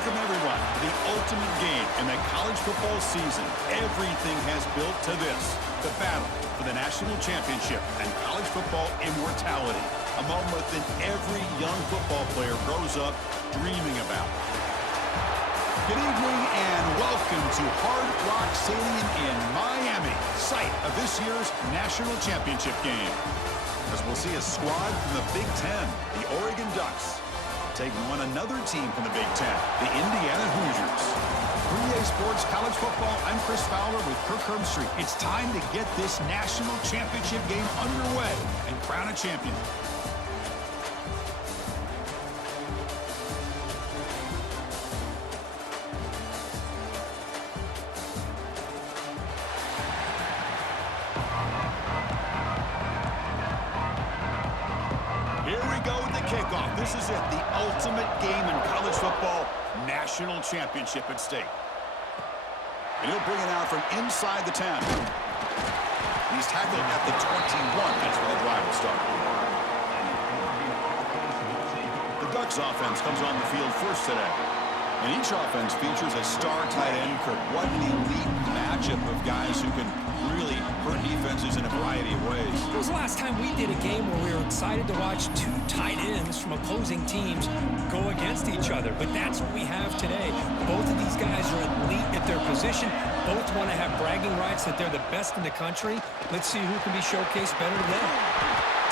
Welcome, everyone, to the ultimate game in the college football season. Everything has built to this, the battle for the national championship and college football immortality, a moment that every young football player grows up dreaming about. Good evening and welcome to Hard Rock Stadium in Miami, site of this year's national championship game. As we'll see a squad from the Big Ten, the Oregon Ducks, taking on another team from the Big Ten, the Indiana Hoosiers. 3A Sports College Football, I'm Chris Fowler with Kirk Herbstreit. It's time to get this national championship game underway and crown a champion. Kickoff. This is it, the ultimate game in college football, national championship at stake. And he'll bring it out from inside the 10. He's tackled at the 21. That's where the drive will start. The Ducks offense comes on the field first today. And each offense features a star tight end. Kirk, what an elite matchup of guys who can really hurt defenses in a variety of ways. When was the last time we did a game where we were excited to watch two tight ends from opposing teams go against each other? But that's what we have today. Both of these guys are elite at their position. Both want to have bragging rights that they're the best in the country. Let's see who can be showcased better today.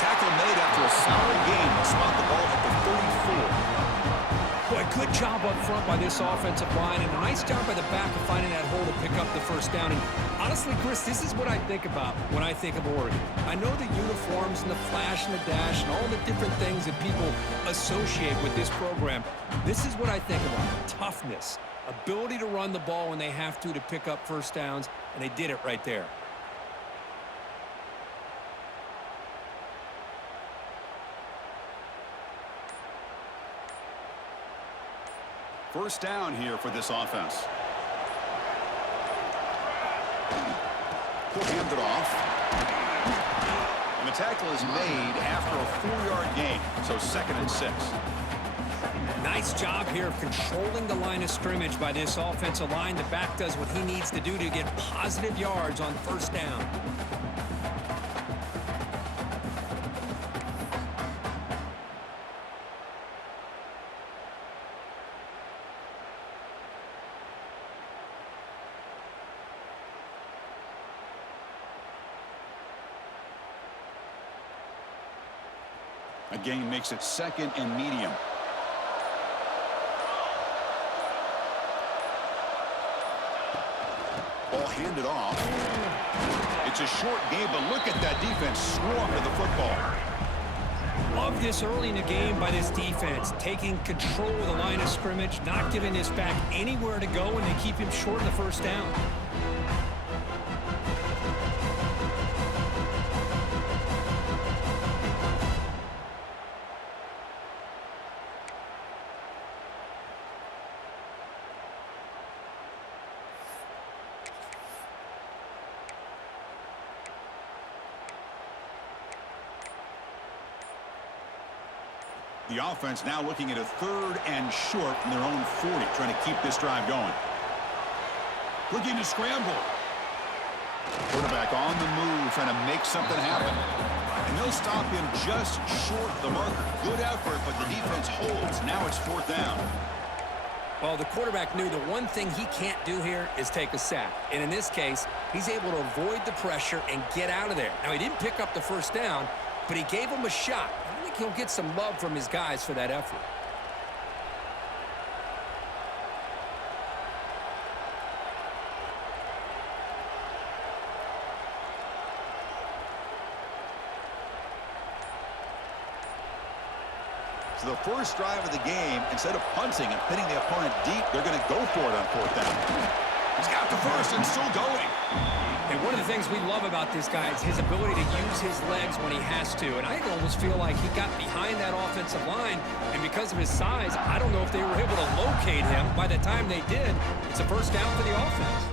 Tackle made after a solid game to spot the ball at the 34. Boy, good job up front by this offensive line, and a nice job by the back of finding that hole to pick up the first down. And honestly, Chris, this is what I think about when I think of Oregon. I know the uniforms and the flash and the dash and all the different things that people associate with this program. This is what I think about: toughness, ability to run the ball when they have to pick up first downs, and they did it right there. First down here for this offense. He'll hand it off. And the tackle is made after a 4-yard gain, so 2nd and 6. Nice job here of controlling the line of scrimmage by this offensive line. The back does what he needs to do to get positive yards on first down. Again, makes it 2nd and medium. Ball handed off. It's a short game, but look at that defense swarm to the football. Love this early in the game by this defense, taking control of the line of scrimmage, not giving this back anywhere to go, and they keep him short of the first down. The offense now looking at a 3rd and short from their own 40, trying to keep this drive going. Looking to scramble. Quarterback on the move, trying to make something happen. And they'll stop him just short of the marker. Good effort, but the defense holds. Now it's 4th down. Well, the quarterback knew the one thing he can't do here is take a sack. And in this case, he's able to avoid the pressure and get out of there. Now, he didn't pick up the first down, but he gave him a shot. I think he'll get some love from his guys for that effort. So the first drive of the game, instead of punting and pinning the opponent deep, they're going to go for it on 4th down. He's got the first and still going. And one of the things we love about this guy is his ability to use his legs when he has to. And I almost feel like he got behind that offensive line, and because of his size, I don't know if they were able to locate him. By the time they did, it's a first down for the offense.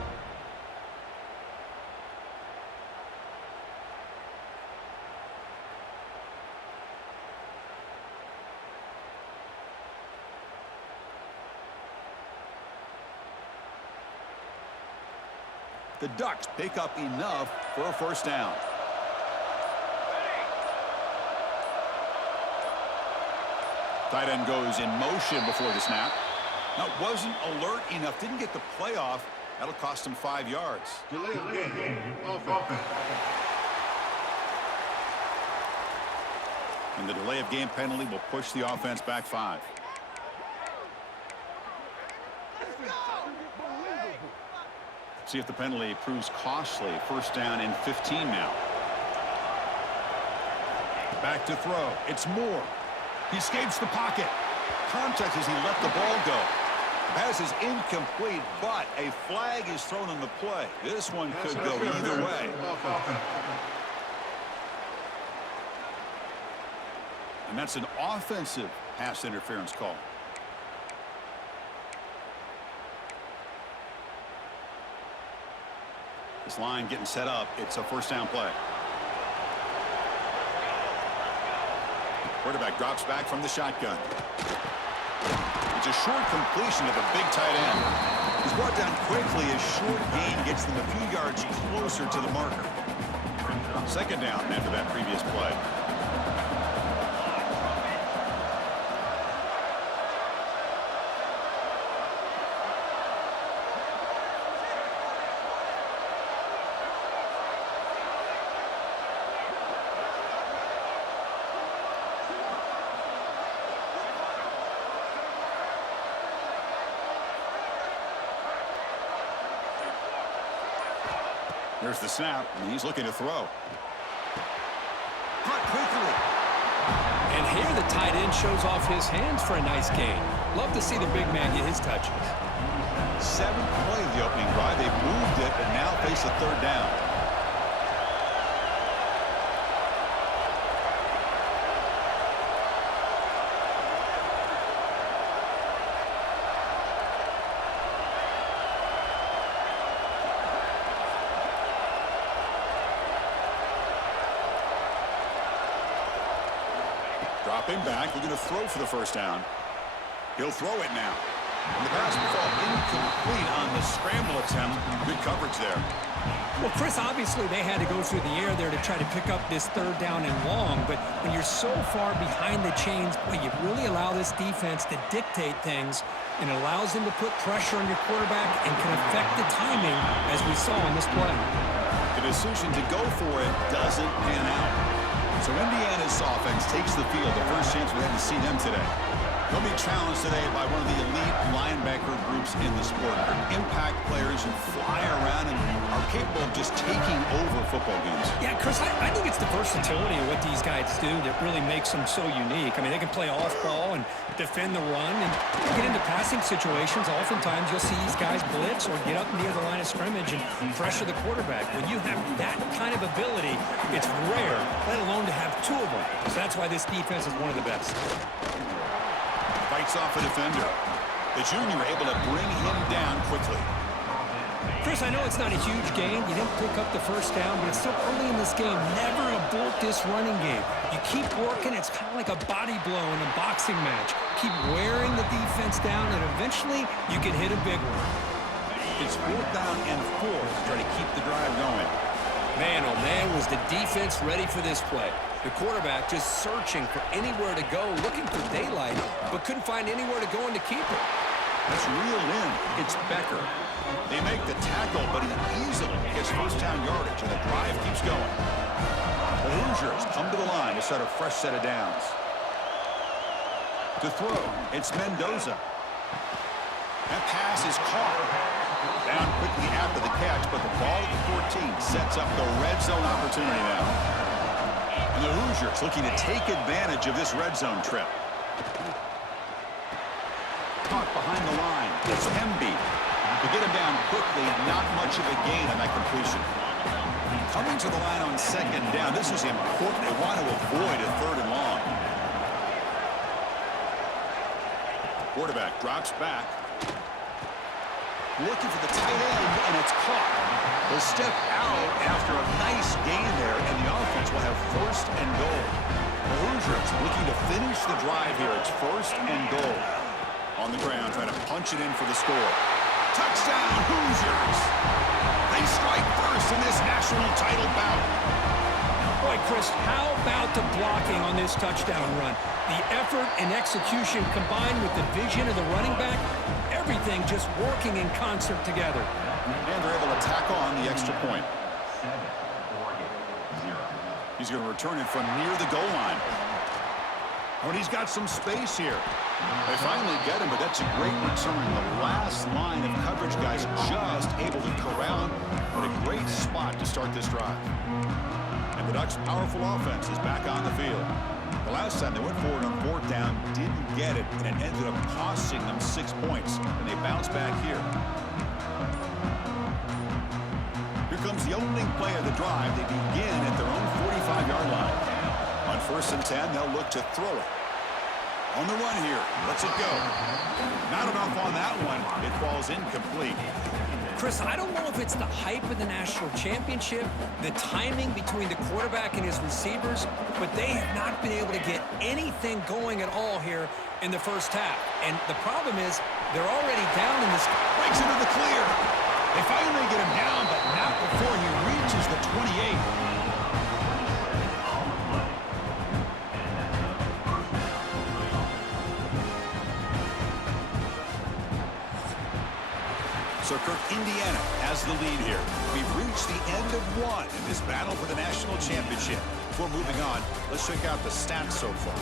The Ducks pick up enough for a first down. Tight end goes in motion before the snap. Now, wasn't alert enough. Didn't get the play off. That'll cost him 5 yards. And the delay of game penalty will push the offense back 5. See if the penalty proves costly. First down and 15 now. Back to throw. It's Moore. He escapes the pocket. Contact as he let the ball go. Pass is incomplete, but a flag is thrown on the play. This one could go either way. And that's an offensive pass interference call. This line getting set up. It's a first down play. Quarterback drops back from the shotgun. It's a short completion of a big tight end. He's brought down quickly. A short gain gets them a few yards closer to the marker. Second down after that previous play. There's the snap, and he's looking to throw. Caught quickly. And here the tight end shows off his hands for a nice gain. Love to see the big man get his touches. 7th play of the opening drive. They've moved it, but now face a third down. Dropping back, looking to throw for the first down. He'll throw it now. And the pass will fall incomplete on the scramble attempt. Good coverage there. Well, Chris, obviously they had to go through the air there to try to pick up this third down and long, but when you're so far behind the chains, boy, you really allow this defense to dictate things, and it allows them to put pressure on your quarterback and can affect the timing, as we saw in this play. The decision to go for it doesn't pan out. So Indiana's offense takes the field. The first chance we had to see them today. They'll be challenged today by one of the elite linebacker groups in the sport. They're impact players who fly around and are capable of just taking over football games. Yeah, Chris, I think it's the versatility of what these guys do that really makes them so unique. I mean, they can play off ball and defend the run, and get into passing situations. Oftentimes, you'll see these guys blitz or get up near the line of scrimmage and pressure the quarterback. When you have that kind of ability, it's rare, let alone to have two of them. So that's why this defense is one of the best. Fights off a defender. The junior able to bring him down quickly. Chris, I know it's not a huge gain. You didn't pick up the first down, but it's still early in this game. Never abort this running game. You keep working. It's kind of like a body blow in a boxing match. Keep wearing the defense down, and eventually you can hit a big one. It's 4th down and 4 to try to keep the drive going. Man, oh man, was the defense ready for this play. The quarterback just searching for anywhere to go, looking for daylight, but couldn't find anywhere to go and to keep it. That's reeled in. It's Becker. They make the tackle, but he easily gets first down yardage, and the drive keeps going. The Hoosiers come to the line to start a fresh set of downs. To throw, it's Mendoza. That pass is caught. Down quickly after the catch, but the ball at the 14 sets up the red zone opportunity now. And the Hoosiers looking to take advantage of this red zone trip. Caught behind the line. It's Hemby. To get him down quickly, not much of a gain on that completion. Coming to the line on second down. This is important. They want to avoid a third and long. Quarterback drops back. Looking for the tight end, and it's caught. They'll step out after a nice gain there, and the offense will have first and goal. The Hoosiers looking to finish the drive here. It's first and goal. On the ground, trying to punch it in for the score. Touchdown, Hoosiers! They strike first in this national title bout. Boy, Chris, how about the blocking on this touchdown run? The effort and execution combined with the vision of the running back, everything just working in concert together. And they're able to tack on the extra point. He's going to return it from near the goal line. Oh, and he's got some space here. They finally get him, but that's a great return. The last line of coverage guys just able to corral him. What a great spot to start this drive. And the Ducks' powerful offense is back on the field. The last time they went forward on fourth down, didn't get it, and it ended up costing them 6 points. And they bounce back here. Here comes the opening play of the drive. They begin at their own 45-yard line. On 1st and 10, they'll look to throw it. On the run here. Lets it go. Not enough on that one. It falls incomplete. Chris, I don't know if it's the hype of the national championship, the timing between the quarterback and his receivers, but they have not been able to get anything going at all here in the first half. And the problem is they're already down in this. Breaks into the clear. They finally get him down, but not before he reaches the 28. So Kirk, Indiana has the lead here. We've reached the end of one in this battle for the national championship. Before moving on, let's check out the stats so far.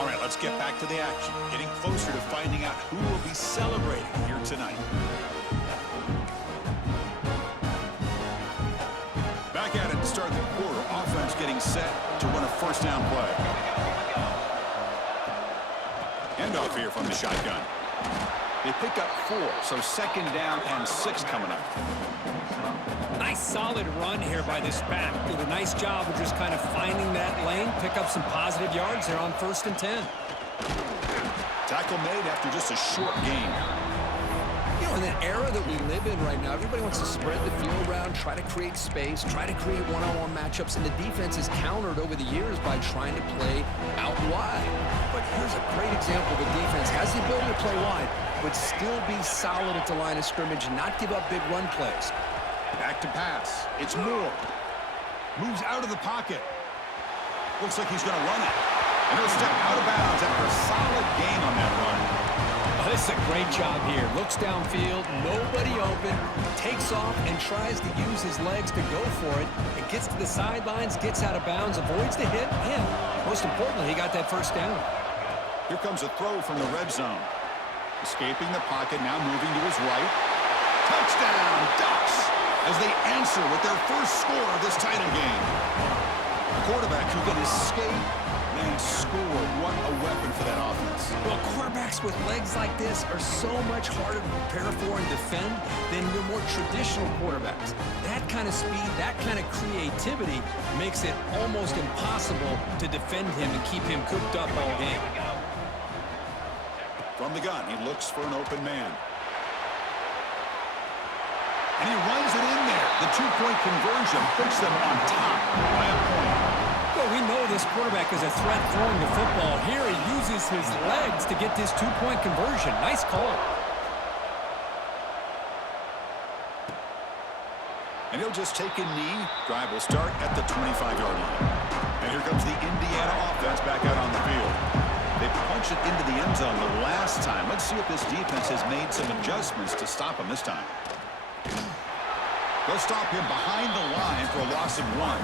All right, let's get back to the action. Getting closer to finding out who will be celebrating here tonight. Back at it to start the quarter. Offense getting set to run a first down play. Handoff here from the shotgun. They pick up 4, so 2nd down and 6 coming up. Nice solid run here by this back. Did a nice job of just kind of finding that lane, pick up some positive yards there on 1st and 10. Tackle made after just a short gain. You know, in the era that we live in right now, everybody wants to spread the field around, try to create space, try to create one-on-one matchups, and the defense is countered over the years by trying to play out wide. But here's a great example of a defense has the ability to play wide, but still be solid at the line of scrimmage and not give up big run plays. Back to pass. It's Moore. Moves out of the pocket. Looks like he's going to run it. And he'll step out of bounds after a solid gain on that run. Oh, this is a great job here. Looks downfield, nobody open, takes off and tries to use his legs to go for it. It gets to the sidelines, gets out of bounds, avoids the hit, and most importantly, he got that first down. Here comes a throw from the red zone. Escaping the pocket, now moving to his right. Touchdown, Ducks, as they answer with their first score of this title game. A quarterback who can escape and score. What a weapon for that offense. Well, quarterbacks with legs like this are so much harder to prepare for and defend than your more traditional quarterbacks. That kind of speed, that kind of creativity makes it almost impossible to defend him and keep him cooped up all game. From the gun, he looks for an open man. And he runs it in there. The two-point conversion puts them on top by a point. Well, we know this quarterback is a threat throwing the football. Here he uses his legs to get this two-point conversion. Nice call. And he'll just take a knee. Drive will start at the 25-yard line. And here comes the Indiana offense back out on the field. They punch it into the end zone the last time. Let's see if this defense has made some adjustments to stop him this time. They'll stop him behind the line for a loss of 1.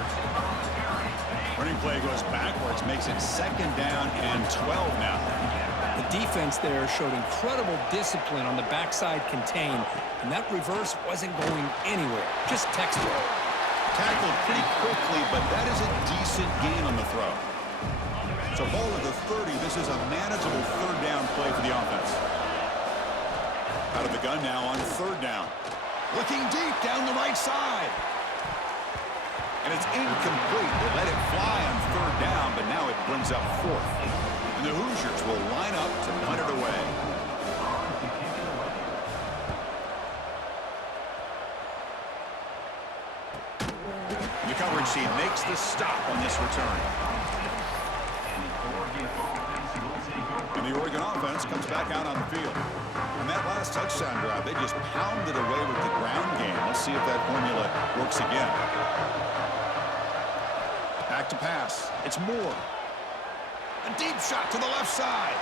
Running play goes backwards, makes it 2nd down and 12 now. The defense there showed incredible discipline on the backside contain, and that reverse wasn't going anywhere. Just textbook. Tackled pretty quickly, but that is a decent gain on the throw. So ball at the 30. This is a manageable 3rd down play for the offense. Out of the gun now on 3rd down. Looking deep down the right side. And it's incomplete. They let it fly on 3rd down, but now it brings up 4th. And the Hoosiers will line up to punt it away. The coverage team makes the stop on this return. And the Oregon offense comes back out on the field. On that last touchdown drive, they just pounded away with the ground game. Let's see if that formula works again. Back to pass. It's Moore. A deep shot to the left side.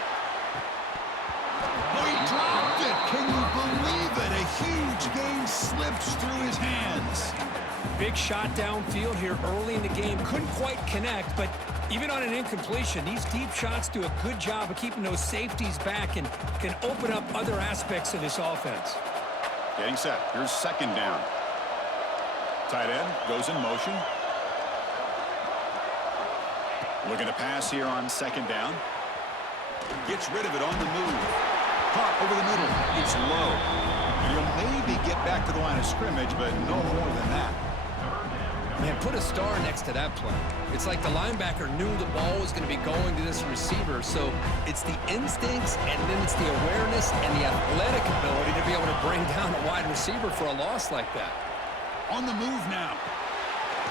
Oh, he dropped it. Can you believe it? A huge gain slips through his hands. Big shot downfield here early in the game. Couldn't quite connect, but even on an incompletion, these deep shots do a good job of keeping those safeties back and can open up other aspects of this offense. Getting set. Here's second down. Tight end goes in motion. Looking to pass here on second down. Gets rid of it on the move. Caught over the middle. It's low. And he'll maybe get back to the line of scrimmage, but no more than that. Man, put a star next to that play. It's like the linebacker knew the ball was going to be going to this receiver, so it's the instincts and then it's the awareness and the athletic ability to be able to bring down a wide receiver for a loss like that. On the move now.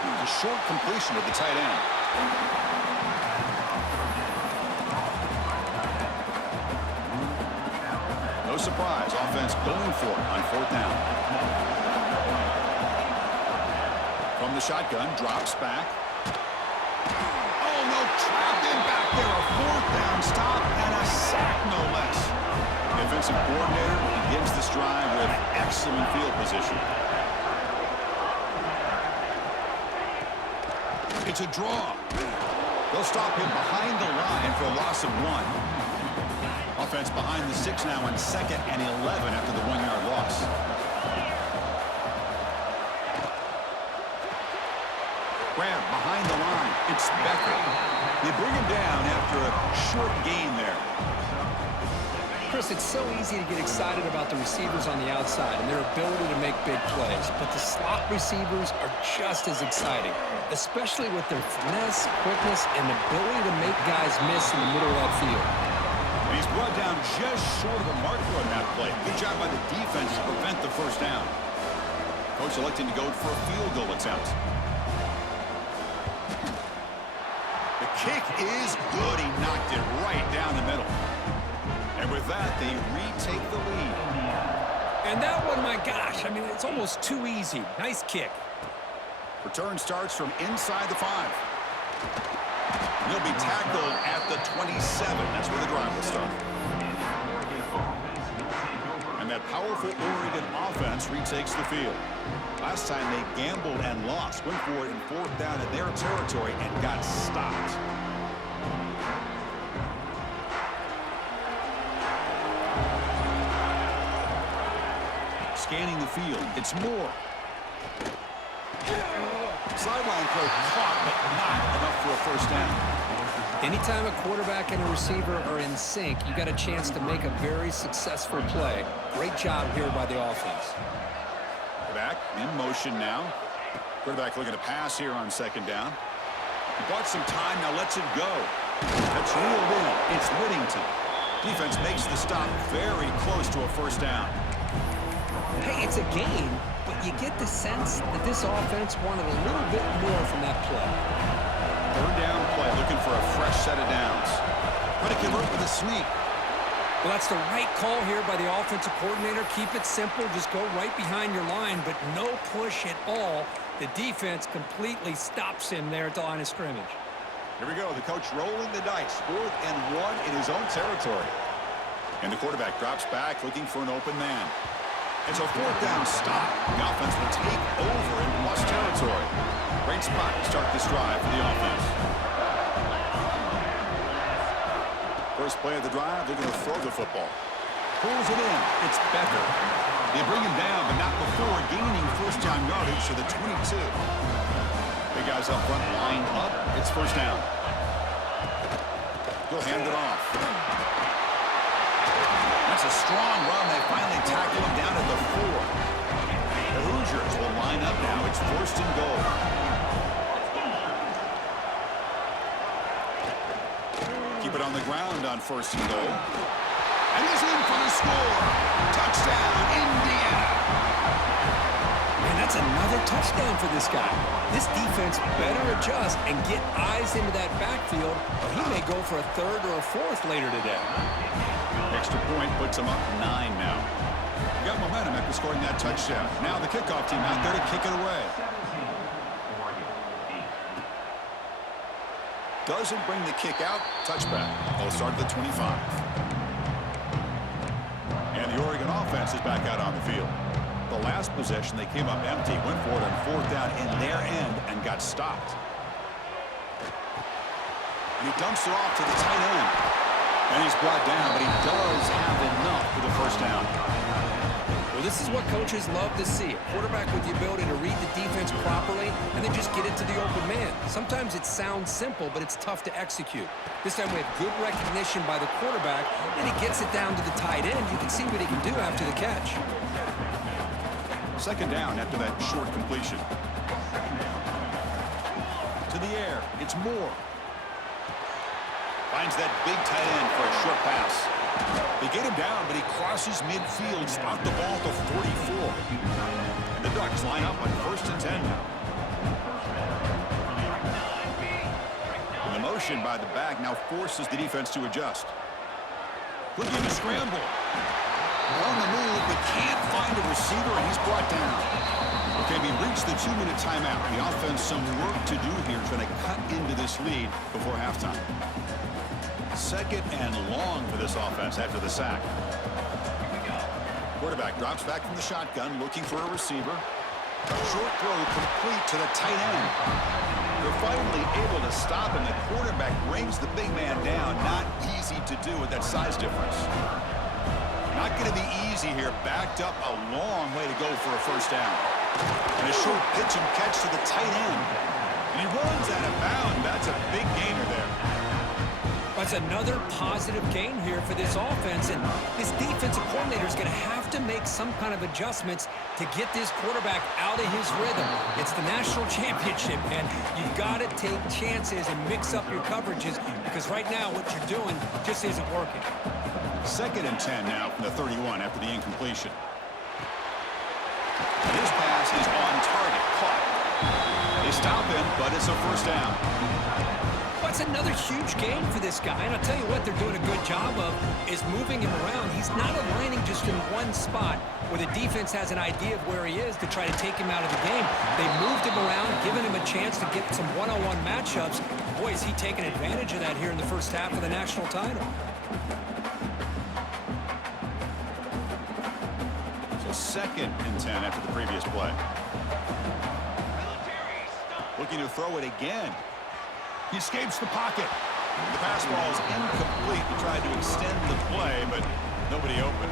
A short completion to the tight end. No surprise, offense going for it on fourth down. From the shotgun, drops back. Oh, no, trapped in back there. A fourth down stop and a sack, no less. The offensive coordinator begins this drive with excellent field position. It's a draw. They'll stop him behind the line for a loss of 1. Offense behind the 6 now on 2nd and 11 after the 1-yard loss. Grab behind the line. It's Becker. They bring him down after a short gain there. Chris, it's so easy to get excited about the receivers on the outside and their ability to make big plays, but the slot receivers are just as exciting, especially with their finesse, quickness, and ability to make guys miss in the middle of that field. And he's brought down just short of the marker on that play. Good job by the defense to prevent the first down. Coach electing to go for a field goal attempt. The kick is good. He knocked it right down the middle. And with that, they retake the lead. And that one, my gosh, I mean, it's almost too easy. Nice kick. Return starts from inside the 5. He'll be tackled at the 27. That's where the drive will start. And that powerful Oregon offense retakes the field. Last time they gambled and lost. Went for it in fourth down in their territory and got stopped. Scanning the field. It's Moore. Sideline throw caught, but not enough for a first down. Anytime a quarterback and a receiver are in sync, you got a chance to make a very successful play. Great job here by the offense. Back in motion now. Quarterback looking to pass here on second down. He bought some time, now lets it go. That's reeled in. It's Whittington. Defense makes the stop very close to a first down. Hey, it's a gain, but you get the sense that this offense wanted a little bit more from that play. Third down play, looking for a fresh set of downs. But it can work with a sneak. Well, that's the right call here by the offensive coordinator. Keep it simple. Just go right behind your line, but no push at all. The defense completely stops him there at the line of scrimmage. Here we go. The coach rolling the dice. 4th and 1 in his own territory. And the quarterback drops back, looking for an open man. It's a fourth down stop. The offense will take over in plus territory. Great spot to start this drive for the offense. First play of the drive, they're going to throw the football. Pulls it in. It's Becker. They bring him down, but not before gaining first down yardage to the 22. Big guys up front lined up. It's first down. He'll hand it off. That's a strong run. They finally tackle him down at the 4. The Hoosiers will line up now. It's first and goal. Keep it on the ground on first and goal. And he's in for the score. Touchdown, Indiana. And that's another touchdown for this guy. This defense better adjust and get eyes into that backfield, or he may go for a third or a fourth later today. Extra point puts them up 9 now. You got momentum after scoring that touchdown. Now the kickoff team out there to kick it away. Doesn't bring the kick out. Touchback. They'll start at the 25. And the Oregon offense is back out on the field. The last possession, they came up empty, went for it on 4th down in their end and got stopped. And he dumps it off to the tight end. And he's brought down, but he does have enough for the first down. Well, this is what coaches love to see. A quarterback with the ability to read the defense properly and then just get it to the open man. Sometimes it sounds simple, but it's tough to execute. This time we have good recognition by the quarterback, and he gets it down to the tight end. You can see what he can do after the catch. Second down after that short completion. To the air, it's Moore. Finds that big tight end for a short pass. They get him down, but he crosses midfield, spot the ball to 44. And the Ducks line up on 1st and 10 now. And the motion by the back now forces the defense to adjust. Looking to scramble. On the move, but can't find a receiver, and he's brought down. Okay, we reached the 2-minute timeout. The offense some work to do here, trying to cut into this lead before halftime. Second and long for this offense after the sack. Quarterback drops back from the shotgun, looking for a receiver. Short throw complete to the tight end. They're finally able to stop him. The quarterback brings the big man down. Not easy to do with that size difference. Not going to be easy here. Backed up a long way to go for a first down. And a short pitch and catch to the tight end. And he runs out of bounds. That's a big gainer there. That's another positive gain here for this offense, and this defensive coordinator is going to have to make some kind of adjustments to get this quarterback out of his rhythm. It's the national championship, man. You've got to take chances and mix up your coverages, because right now what you're doing just isn't working. Second and 10 now from the 31 after the incompletion. His pass is on target, caught. They stop him, but it's a first down. That's another huge game for this guy, and I'll tell you what they're doing a good job of is moving him around. He's not aligning just in one spot where the defense has an idea of where he is to try to take him out of the game. They moved him around, giving him a chance to get some one-on-one matchups. Boy, is he taking advantage of that here in the first half of the national title. So second and 10 after the previous play. Looking to throw it again. He escapes the pocket. The pass ball is incomplete. He tried to extend the play, but nobody open.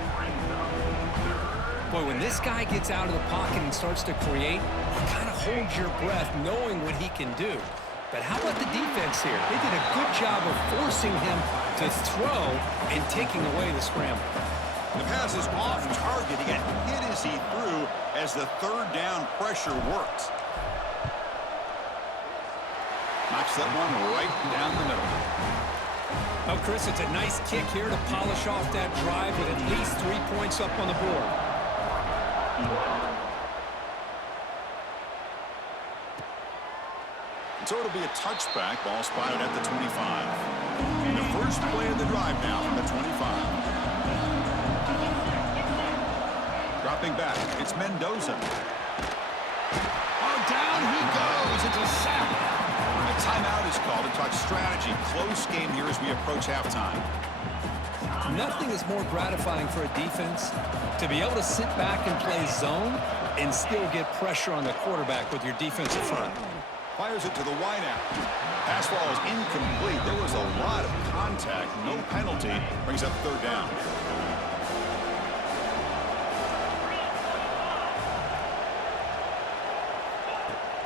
Boy, when this guy gets out of the pocket and starts to create, you kind of hold your breath knowing what he can do. But how about the defense here? They did a good job of forcing him to throw and taking away the scramble. The pass is off target. He got hit as he threw as the third down pressure worked. Knocks that one right down the middle. Oh, Chris, it's a nice kick here to polish off that drive with at least 3 points up on the board. So it'll be a touchback. Ball spotted at the 25. The first play of the drive now from the 25. Dropping back, it's Mendoza. Oh, down he goes. It's a sack. A timeout is called to talk strategy. Close game here as we approach halftime. Nothing is more gratifying for a defense to be able to sit back and play zone and still get pressure on the quarterback with your defensive front. Fires it to the wideout. Pass ball is incomplete. There was a lot of contact. No penalty. Brings up third down.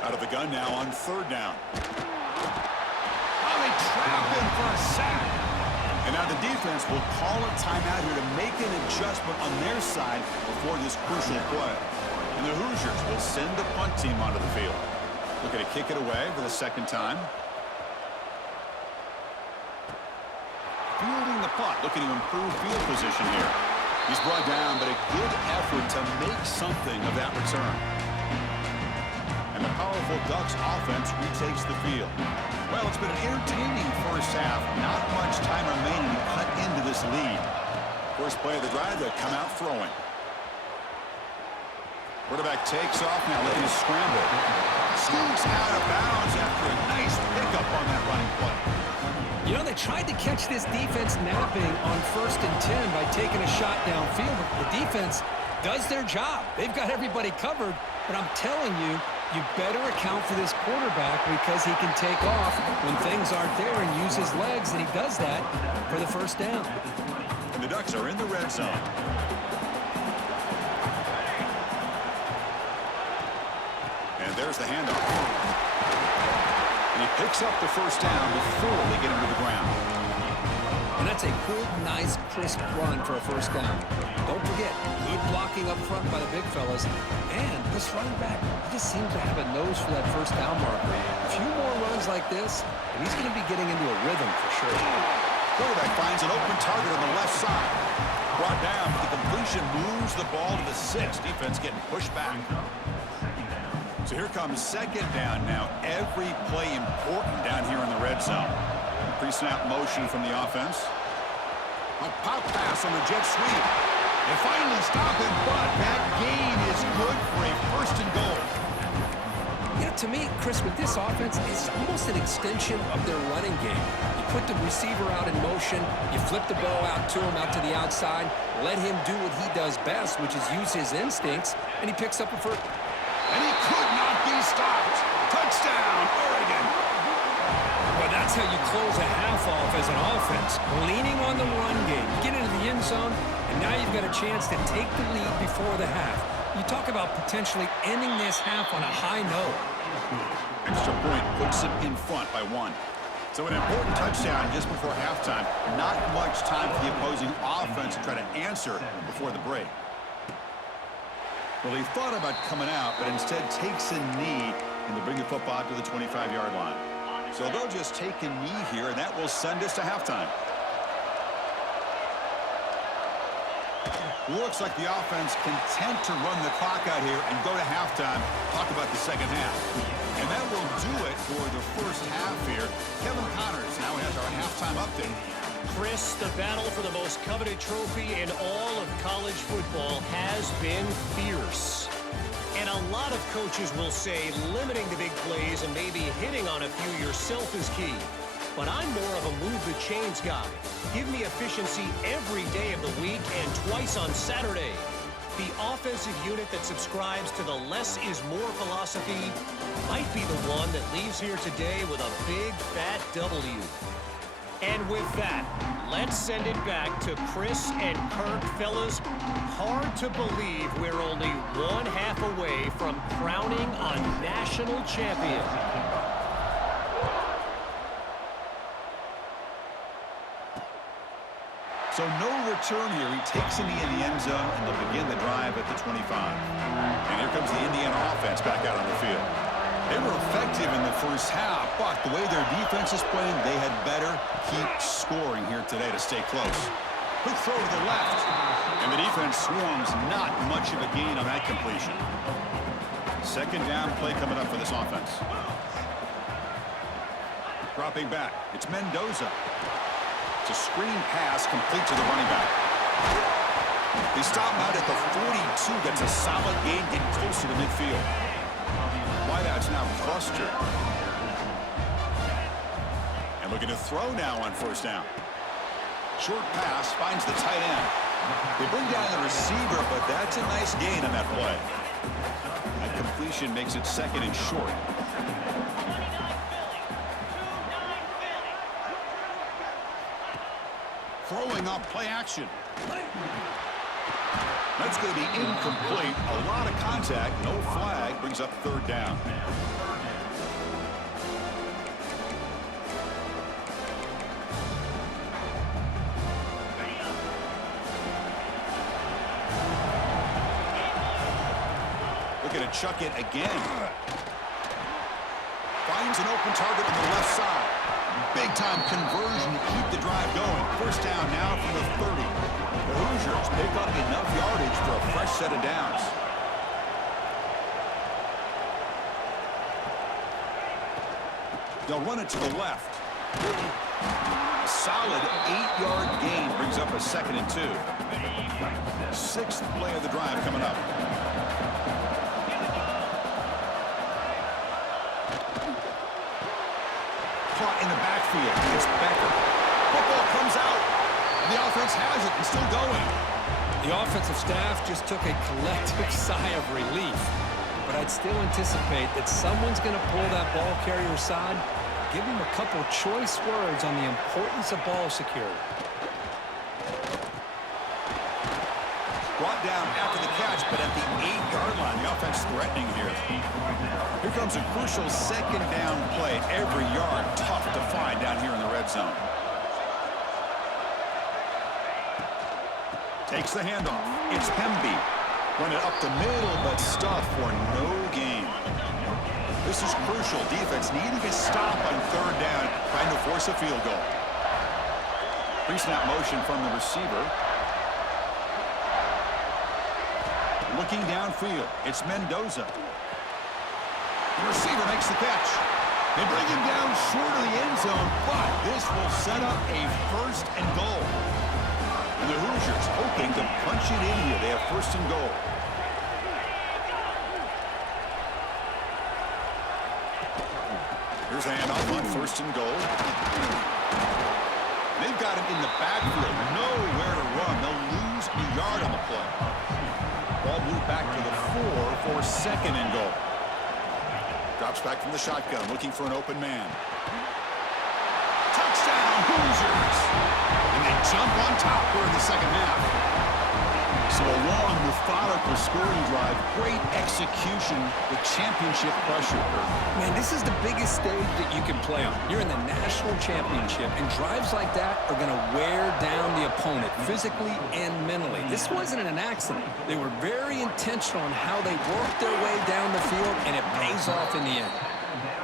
Out of the gun now on third down. Oh, they trap him for a sack. And now the defense will call a timeout here to make an adjustment on their side before this crucial play. And the Hoosiers will send the punt team onto the field. Looking to kick it away for the second time. Fielding the punt, looking to improve field position here. He's brought down, but a good effort to make something of that return. And the powerful Ducks offense retakes the field. Well, it's been an entertaining first half. Not much time remaining to cut into this lead. First play of the drive, they come out throwing. Quarterback takes off now, looking to scramble. Scoots out of bounds after a nice pickup on that running play. You know, they tried to catch this defense napping on 1st and 10 by taking a shot downfield, but the defense does their job. They've got everybody covered, but I'm telling you, you better account for this quarterback because he can take off when things aren't there and use his legs, and he does that for the first down. And the Ducks are in the red zone. And there's the handoff. And he picks up the first down before they get him to the ground. And that's a good, nice, crisp run for a first down. Don't forget, good blocking up front by the big fellas. And this running back, he just seems to have a nose for that first down marker. A few more runs like this, and he's going to be getting into a rhythm for sure. Quarterback finds an open target on the left side. Brought down, but the completion moves the ball to the 6. Defense getting pushed back. So here comes second down now. Every play important down here in the red zone. Pre-snap motion from the offense. A pop pass on the jet sweep. They finally stop him, but that gain is good for a first and goal. Yeah, to me, Chris, with this offense, it's almost an extension of their running game. You put the receiver out in motion, you flip the ball out to him, out to the outside, let him do what he does best, which is use his instincts, and he picks up a first. And he could not be stopped. Touchdown, Oregon. Well, that's how you close a half off as an offense, leaning on the run game. You get into the end zone, and now you've got a chance to take the lead before the half. You talk about potentially ending this half on a high note. Extra point puts them in front by 1. So an important touchdown just before halftime. Not much time for the opposing offense to try to answer before the break. Well, he thought about coming out, but instead takes a knee, and they bring the football to the 25-yard line. So they'll just take a knee here, and that will send us to halftime. Looks like the offense content to run the clock out here and go to halftime. Talk about the second half. And that will do it for the first half here. Kevin Connors now has our halftime update. Chris, the battle for the most coveted trophy in all of college football has been fierce. And a lot of coaches will say limiting the big plays and maybe hitting on a few yourself is key. But I'm more of a move the chains guy. Give me efficiency every day of the week and twice on Saturday. The offensive unit that subscribes to the less is more philosophy might be the one that leaves here today with a big fat W. And with that, let's send it back to Chris and Kirk. Fellas, hard to believe we're only one half away from crowning a national champion. So no return here. He takes a knee in the end zone, and they'll begin the drive at the 25. And here comes the Indiana offense back out on the field. They were effective in the first half, but the way their defense is playing, they had better keep scoring here today to stay close. Quick throw to the left, and the defense swarms. Not much of a gain on that completion. Second down play coming up for this offense. Dropping back, it's Mendoza. It's a screen pass complete to the running back. They stop him out at the 42. That's a solid gain, getting closer to midfield. Wideout's now clustered. And looking to throw now on first down. Short pass finds the tight end. They bring down the receiver, but that's a nice gain on that play. That completion makes it second and short. Throwing off play action. That's going to be incomplete. A lot of contact, no flag, brings up third down. Looking to chuck it again. Finds an open target on the left side. Big-time conversion to keep the drive going. First down now from the 30. The Hoosiers pick up enough yardage for a fresh set of downs. They'll run it to the left. A solid 8-yard gain brings up a 2nd and 2. 6th play of the drive coming up. Caught in the backfield. It's Becker. Football comes out. The offense has it and still going. The offensive staff just took a collective sigh of relief. But I'd still anticipate that someone's going to pull that ball carrier aside, give him a couple choice words on the importance of ball security. Brought down after the catch, but at the 8-yard line, the offense threatening here. Here comes a crucial 2nd down play. Every yard tough to find down here in the red zone. Takes the handoff. It's Hemby. Run it up the middle, but stuff for no gain. This is crucial. Defense needing a stop on 3rd down, trying to force a field goal. Pre-snap motion from the receiver. Looking downfield. It's Mendoza. The receiver makes the catch. They bring him down short of the end zone, but this will set up a 1st and goal. And the Hoosiers hoping to punch it in here. They have 1st and goal. Here's a handoff on 1st and goal. They've got him in the backfield. Nowhere to run. They'll lose a yard on the play. Ball moved back to the 4 for 2nd and goal. Drops back from the shotgun, looking for an open man. Touchdown, Hoosiers! And they jump on top here in the 2nd half. So a long, methodical scoring drive. Great execution with championship pressure. Man, this is the biggest stage that you can play on. You're in the national championship, and drives like that are going to wear down the opponent physically and mentally. This wasn't an accident. They were very intentional on how they worked their way down the field, and it pays off in the end.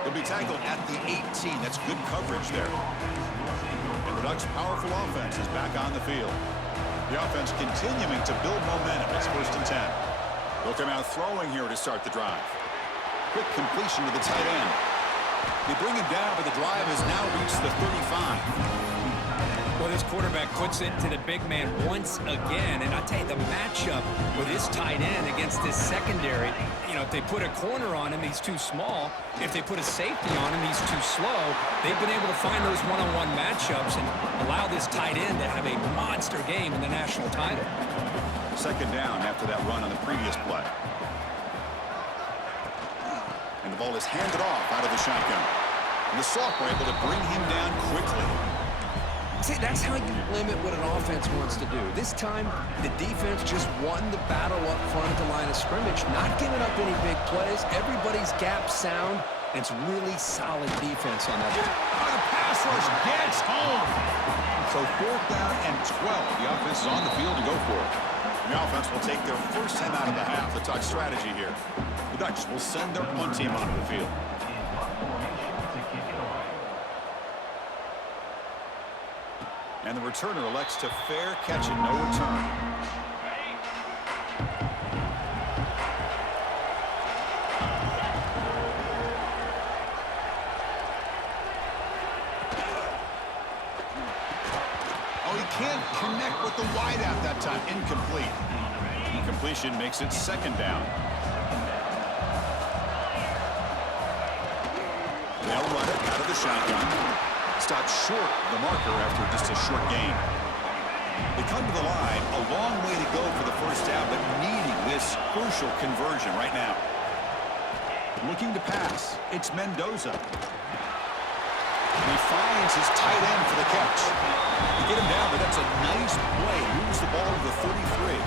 They'll be tackled at the 18. That's good coverage there. And the Ducks' powerful offense is back on the field. The offense continuing to build momentum. It's 1st and 10. They'll come out throwing here to start the drive. Quick completion to the tight end. They bring him down, but the drive has now reached the 35. Well, this quarterback puts it to the big man once again. And I'll tell you, the matchup with this tight end against this secondary, you know, if they put a corner on him, he's too small. If they put a safety on him, he's too slow. They've been able to find those one-on-one matchups and allow this tight end to have a monster game in the national title. 2nd down after that run on the previous play. And the ball is handed off out of the shotgun. And the Soft were able to bring him down quickly. See, that's how you limit what an offense wants to do. This time, the defense just won the battle up front at the line of scrimmage, not giving up any big plays. Everybody's gap sound. It's really solid defense on that. The pass rush gets home. So 4th down and 12. The offense is on the field to go for it. The offense will take their 1st time out of the half. The Ducks strategy here. The Ducks will send their punt team onto the field. And the returner elects to fair catch and no return. Oh, he can't connect with the wideout that time. Incomplete. Incompletion makes it 2nd down. They'll run it out of the shotgun. Stopped short of the marker after just a short gain. They come to the line, a long way to go for the 1st down, but needing this crucial conversion right now. Looking to pass, it's Mendoza. And he finds his tight end for the catch. They get him down, but that's a nice play. Moves the ball to the 33.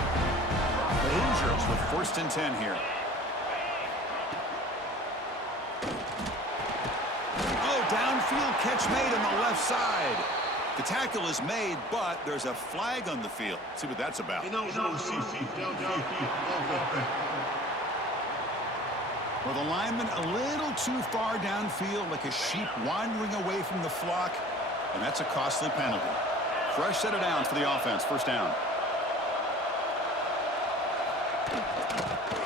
The Hoosiers with 1st and 10 here. Downfield catch made on the left side. The tackle is made, but there's a flag on the field. See what that's about. Well, the lineman a little too far downfield, like a sheep wandering away from the flock, and that's a costly penalty. Fresh set of downs for the offense. 1st down.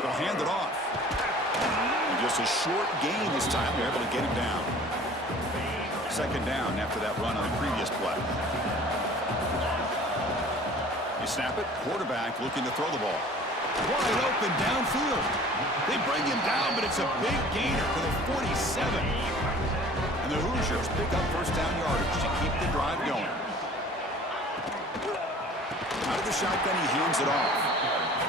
They'll hand it off. And just a short gain this time. They're able to get him down. second down after that run on the previous play. You snap it, quarterback looking to throw the ball. Wide open downfield. They bring him down, but it's a big gainer for the 47. And the Hoosiers pick up first down yardage to keep the drive going. Out of the shotgun, he hands it off.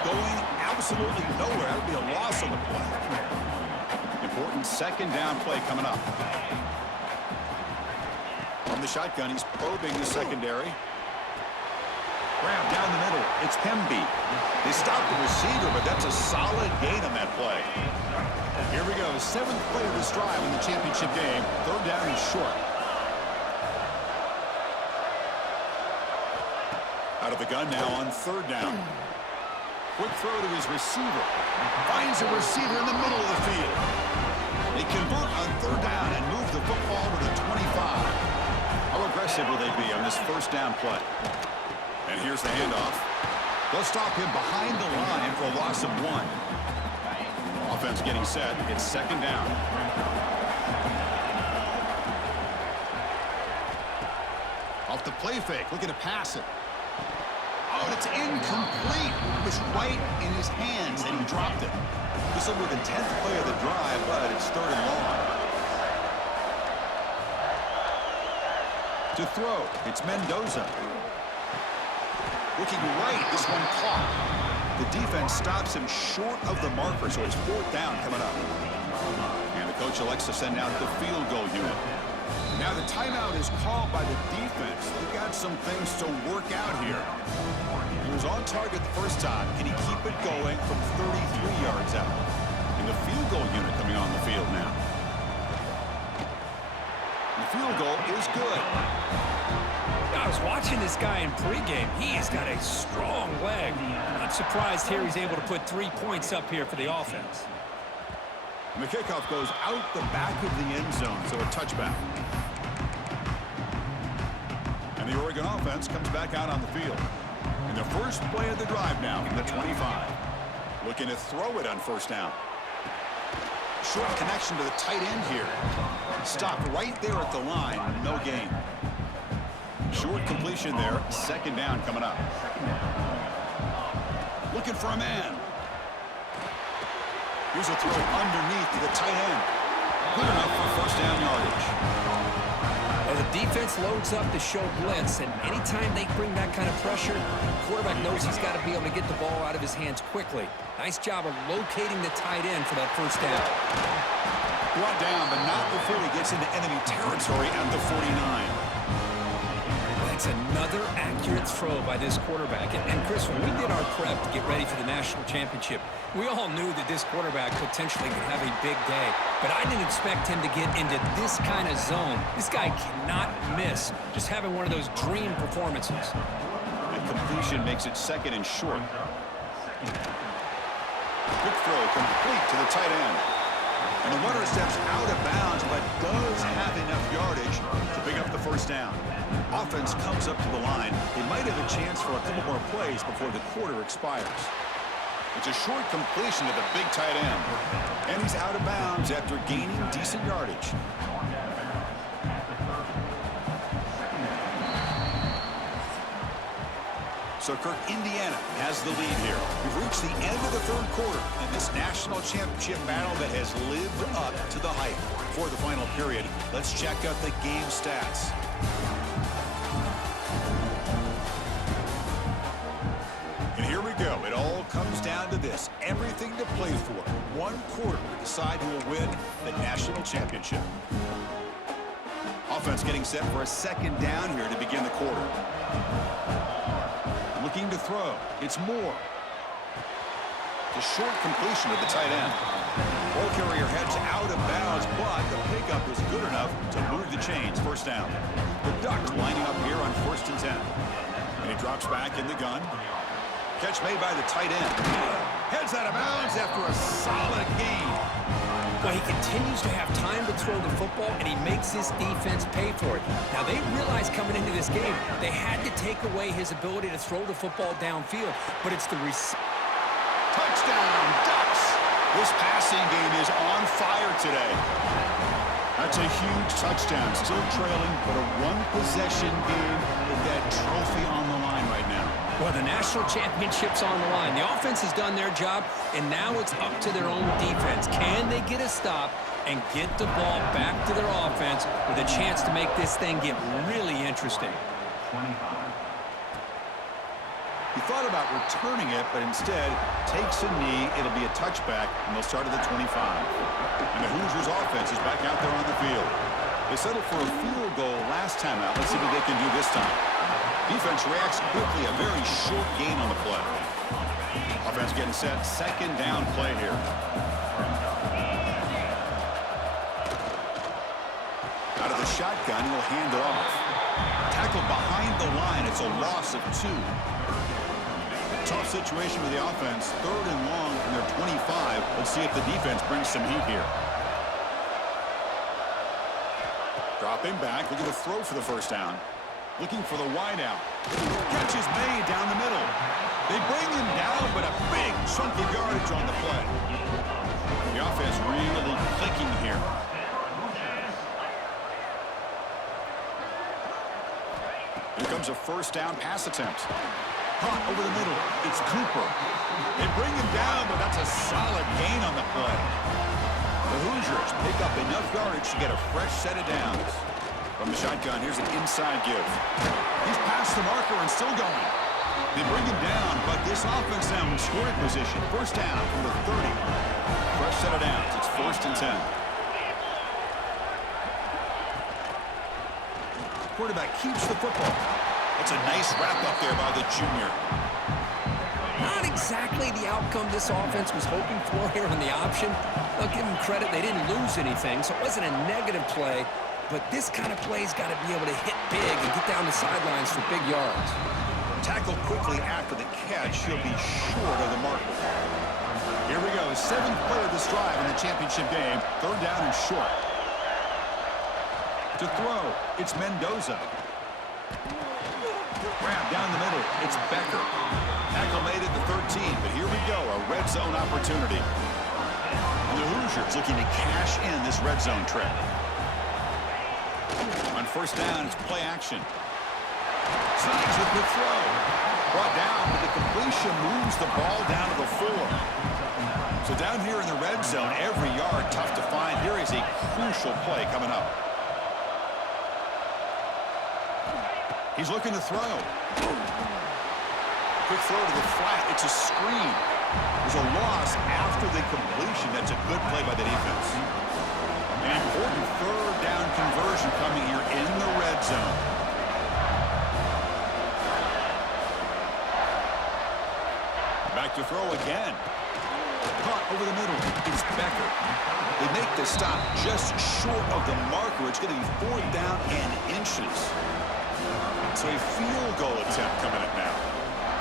Going absolutely nowhere. That would be a loss on the play. Important second down play coming up. From the shotgun, he's probing the secondary. Grab down the middle. It's Hemby. They stopped the receiver, but that's a solid gain on that play. Here we go. 7th play of this drive in the championship game. Third down and short. Out of the gun now on third down. Quick throw to his receiver. Finds a receiver in the middle of the field. They convert on third down and move the football to the 25. How aggressive will they be on this first down play? And here's the handoff. They'll stop him behind the line for a loss of 1. Offense getting set. It's second down. Off the play fake. Looking to pass it. Oh, and it's incomplete. It was right in his hands, and he dropped it. This will be the 10th play of the drive, but it's third and long. To throw, it's Mendoza. Looking right, this one caught. The defense stops him short of the marker, so it's fourth down coming up. And the coach elects to send out the field goal unit. Now the timeout is called by the defense. They've got some things to work out here. He was on target the first time. Can he keep it going from 33 yards out? And the field goal unit coming on the field now. And the field goal is good. I was watching this guy in pregame. He has got a strong leg. Not surprised here he's able to put 3 points up here for the offense. And the kickoff goes out the back of the end zone, so a touchback. And the Oregon offense comes back out on the field. And the first play of the drive now from the 25. Looking to throw it on first down. Short connection to the tight end here. Stopped right there at the line. No gain. Short completion there. Second down coming up. Looking for a man. Here's a throw underneath to the tight end. Good enough for first down yardage. Well, the defense loads up to show blitz, and anytime they bring that kind of pressure, the quarterback knows he's got to be able to get the ball out of his hands quickly. Nice job of locating the tight end for that first down. Brought down, but not before he gets into enemy territory at the 49. That's another accurate throw by this quarterback. And Chris, when we did our prep to get ready for the national championship, we all knew that this quarterback potentially could have a big day. But I didn't expect him to get into this kind of zone. This guy cannot miss. Just having one of those dream performances. And completion makes it second and short. Quick throw complete to the tight end. And the runner steps out of bounds, but does have enough yardage to pick up the first down. Offense comes up to the line. They might have a chance for a couple more plays before the quarter expires. It's a short completion to the big tight end. And he's out of bounds after gaining decent yardage. So Kirk, Indiana has the lead here. We've reached the end of the third quarter in this national championship battle that has lived up to the hype. For the final period, let's check out the game stats. And here we go. It all comes down to this. Everything to play for. One quarter to decide who will win the national championship. Offense getting set for a second down here to begin the quarter. Looking to throw. It's Moore. The short completion to the tight end. Ball carrier heads out of bounds, but the pickup is good enough to move the chains. First down. The Ducks lining up here on 1st and 10. And he drops back in the gun. Catch made by the tight end. Heads out of bounds after a solid gain. Well, he continues to have time to throw the football, and he makes his defense pay for it. Now, they realized coming into this game, they had to take away his ability to throw the football downfield, but it's the touchdown, Ducks! This passing game is on fire today. That's a huge touchdown. Still trailing, but a one-possession game with that trophy on the line right now. Well, the national championship's on the line. The offense has done their job, and now it's up to their own defense. Can they get a stop and get the ball back to their offense with a chance to make this thing get really interesting? He thought about returning it, but instead takes a knee. It'll be a touchback, and they'll start at the 25. And the Hoosiers offense is back out there on the field. They settled for a field goal last time out. Let's see what they can do this time. Defense reacts quickly. A very short gain on the play. Offense getting set. Second down play here. Out of the shotgun, he'll hand it off. Tackled behind the line. It's a loss of 2. Tough situation for the offense. Third and long from their 25. Let's see if the defense brings some heat here. Dropping back, looking to throw for the first down. Looking for the wide out. Catch is made down the middle. They bring him down, but a big chunk of yardage on the play. The offense really clicking here. Here comes a first down pass attempt. Caught over the middle. It's Cooper. They bring him down, but that's a solid gain on the play. The Hoosiers pick up enough yardage to get a fresh set of downs. From the shotgun, here's an inside give. He's past the marker and still going. They bring him down, but this offense now in scoring position. First down from the 30. Fresh set of downs. It's 1st and 10. Quarterback keeps the football. It's a nice wrap-up there by the junior. Not exactly the outcome this offense was hoping for here on the option. I'll give them credit. They didn't lose anything, so it wasn't a negative play. But this kind of play's got to be able to hit big and get down the sidelines for big yards. Tackled quickly after the catch. He'll be short of the marker. Here we go. 7th play of this drive in the championship game. 3rd down and short. To throw, it's Mendoza. Grab down the middle. It's Becker. Tackle made at the 13, but here we go. A red zone opportunity. And the Hoosiers looking to cash in this red zone trip. On first down, it's play action. Signs with the throw. Brought down, but the completion moves the ball down to the 4. So down here in the red zone, every yard tough to find. Here is a crucial play coming up. He's looking to throw. Quick throw to the flat. It's a screen. There's a loss after the completion. That's a good play by the defense. An important 3rd down conversion coming here in the red zone. Back to throw again. Caught over the middle. It's Becker. They make the stop just short of the marker. It's going to be 4th down and inches. So a field goal attempt coming up now.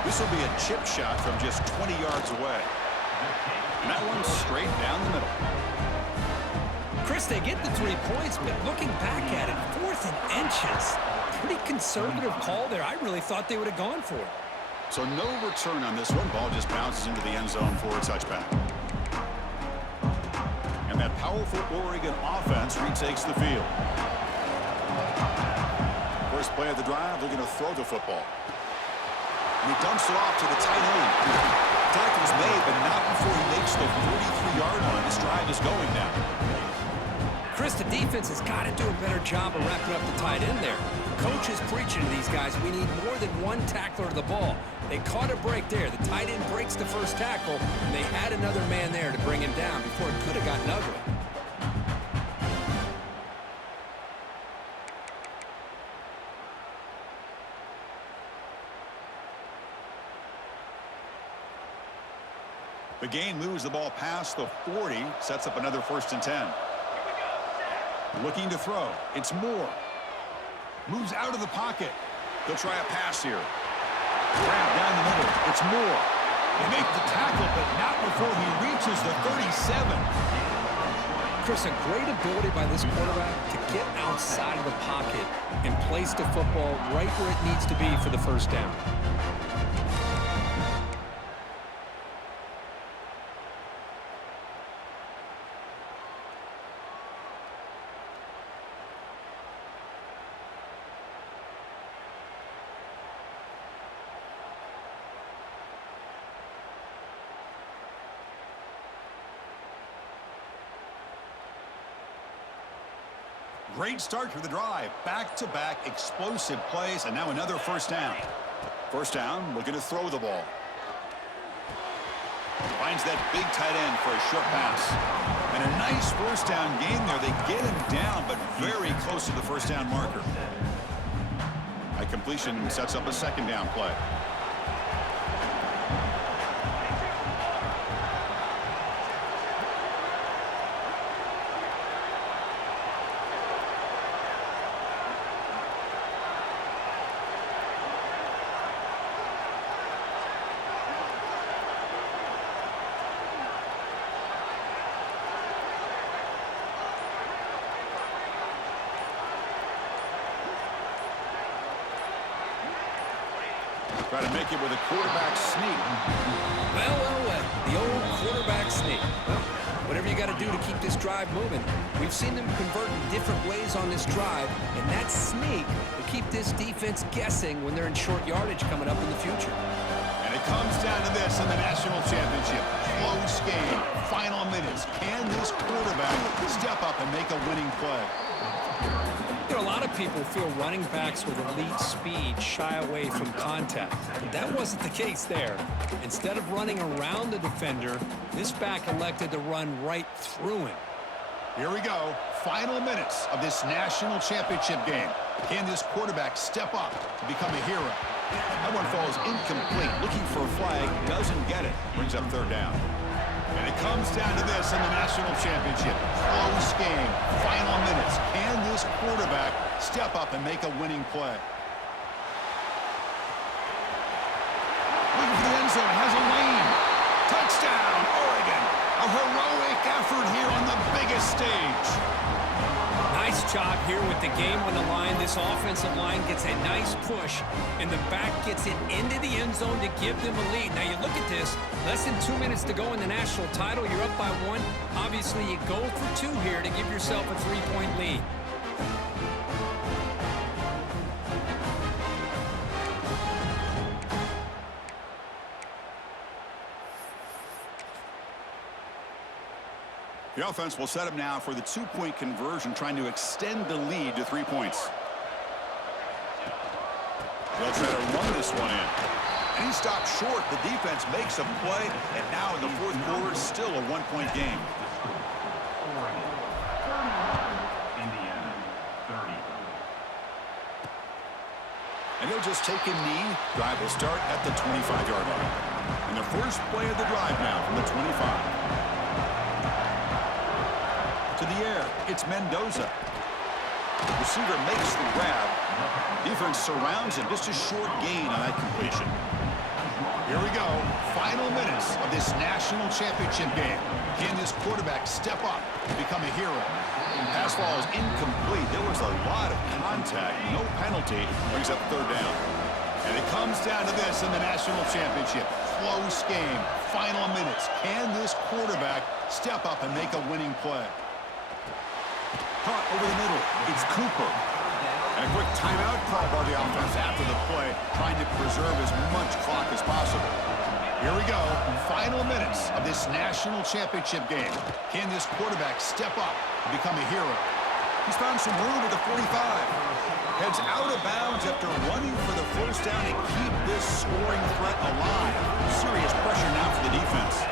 This will be a chip shot from just 20 yards away. And that one's straight down the middle. Chris, they get the 3 points, but looking back at it, 4th and inches. Pretty conservative call there. I really thought they would have gone for it. So no return on this one. Ball just bounces into the end zone for a touchback. And that powerful Oregon offense retakes the field. First play of the drive, looking to throw the football. And he dumps it off to the tight end. Tackle's made, but not before he makes the 43-yard line. This drive is going now. Chris, the defense has got to do a better job of wrapping up the tight end there. Coach is preaching to these guys, we need more than one tackler to the ball. They caught a break there. The tight end breaks the first tackle, and they had another man there to bring him down before it could have gotten ugly. The gain moves the ball past the 40, sets up another 1st and 10. Looking to throw. It's Moore. Moves out of the pocket. They'll try a pass here. Grab down the middle. It's Moore. They make the tackle, but not before he reaches the 37. Chris, a great ability by this quarterback to get outside of the pocket and place the football right where it needs to be for the first down. Great start to the drive. Back-to-back explosive plays, and now another first down. First down, looking to throw the ball. Finds that big tight end for a short pass. And a nice first down gain there. They get him down, but very close to the first down marker. A completion sets up a second down play. Try to make it with a quarterback sneak. Well. The old quarterback sneak. Well, whatever you got to do to keep this drive moving. We've seen them convert in different ways on this drive, and that sneak will keep this defense guessing when they're in short yardage coming up in the future. And it comes down to this in the national championship. Close game. Final minutes. Can this quarterback step up and make a winning play? You know, a lot of people feel running backs with elite speed shy away from contact. But that wasn't the case there. Instead of running around the defender, this back elected to run right through him. Here we go. Final minutes of this national championship game. Can this quarterback step up to become a hero? That one falls incomplete. Looking for a flag. Doesn't get it. Brings up third down. And it comes down to this in the national championship. Close game. Final minutes. Can this quarterback step up and make a winning play? Looking for the end zone. Has a lane. Touchdown, Oregon. A heroic effort here on the biggest stage. Nice job here with the game on the line. This offensive line gets a nice push, and the back gets it into the end zone to give them a lead. Now, you look at this. Less than 2 minutes to go in the national title. You're up by 1. Obviously, you go for 2 here to give yourself a 3-point lead. The offense will set up now for the 2-point conversion, trying to extend the lead to 3 points. They'll try to run this one in. And he stops short. The defense makes a play, and now in the fourth quarter, still a 1-point game. Indiana, 30. And he'll just take a knee. Drive will start at the 25-yard line. And the first play of the drive now from the 25. To the air, it's Mendoza. Receiver makes the grab. Defense surrounds him. Just a short gain on that completion. Here we go. Final minutes of this national championship game. Can this quarterback step up and become a hero? Pass ball is incomplete. There was a lot of contact. No penalty. Brings up third down. And it comes down to this in the national championship. Close game. Final minutes. Can this quarterback step up and make a winning play? Caught over the middle. It's Cooper. And a quick timeout call by the offense after the play, trying to preserve as much clock as possible. Here we go. Final minutes of this national championship game. Can this quarterback step up and become a hero? He's found some room at the 45. Heads out of bounds after running for the first down to keep this scoring threat alive. Serious pressure now for the defense.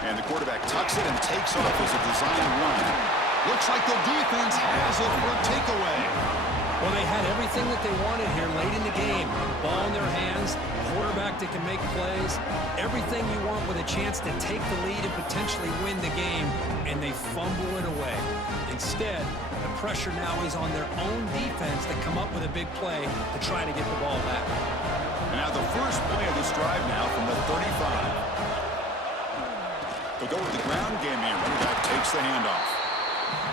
And the quarterback tucks it and takes off as a design run. Looks like the defense has it for a takeaway. Well, they had everything that they wanted here late in the game. The ball in their hands, quarterback that can make plays, everything you want with a chance to take the lead and potentially win the game, and they fumble it away. Instead, the pressure now is on their own defense to come up with a big play to try to get the ball back. And now the first play of this drive now from the 35. They'll go with the ground game here. Running back takes the handoff.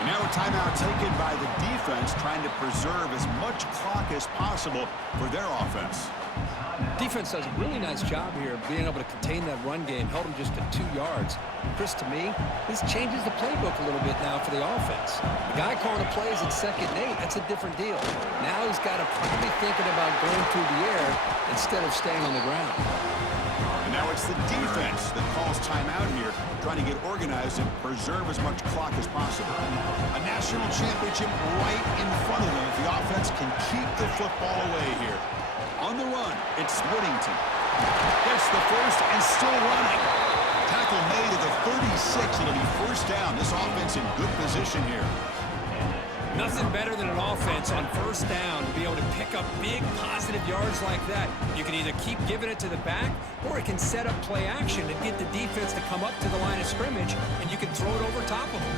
And now a timeout taken by the defense, trying to preserve as much clock as possible for their offense. Defense does a really nice job here of being able to contain that run game, held them just to 2 yards. Chris, to me, this changes the playbook a little bit now for the offense. The guy calling the plays at 2nd and 8, that's a different deal. Now he's got to probably thinking about going through the air instead of staying on the ground. And now it's the defense that calls timeout here, trying to get organized and preserve as much clock as possible. A national championship right in front of them if the offense can keep the football away here. On the run, it's Whittington. Gets the first and still running. Tackle made at the 36. It'll be first down. This offense in good position here. Nothing better than an offense on first down to be able to pick up big positive yards like that. You can either keep giving it to the back, or it can set up play action and get the defense to come up to the line of scrimmage, and you can throw it over top of them.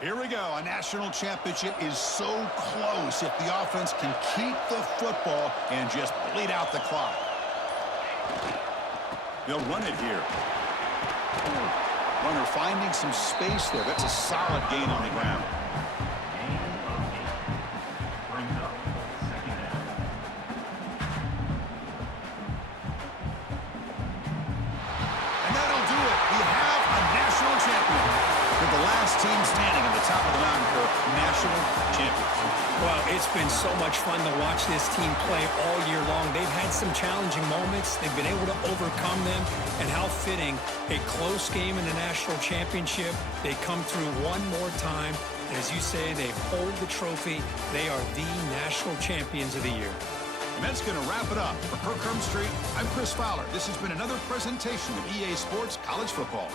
Here we go. A national championship is so close if the offense can keep the football and just bleed out the clock. They'll run it here. Runner finding some space there. That's a solid gain on the ground. Brings up second down. And that'll do it. We have a national champion. With the last team standing at the top of the mountain for national champions. Well, it's been so much fun to watch this team play all year long. They've had some challenging moments. They've been able to overcome them. And how fitting, a close game in the national championship. They come through one more time. And as you say, they hold the trophy. They are the national champions of the year. And that's going to wrap it up. For Kirk Herbstreit, I'm Chris Fowler. This has been another presentation of EA Sports College Football.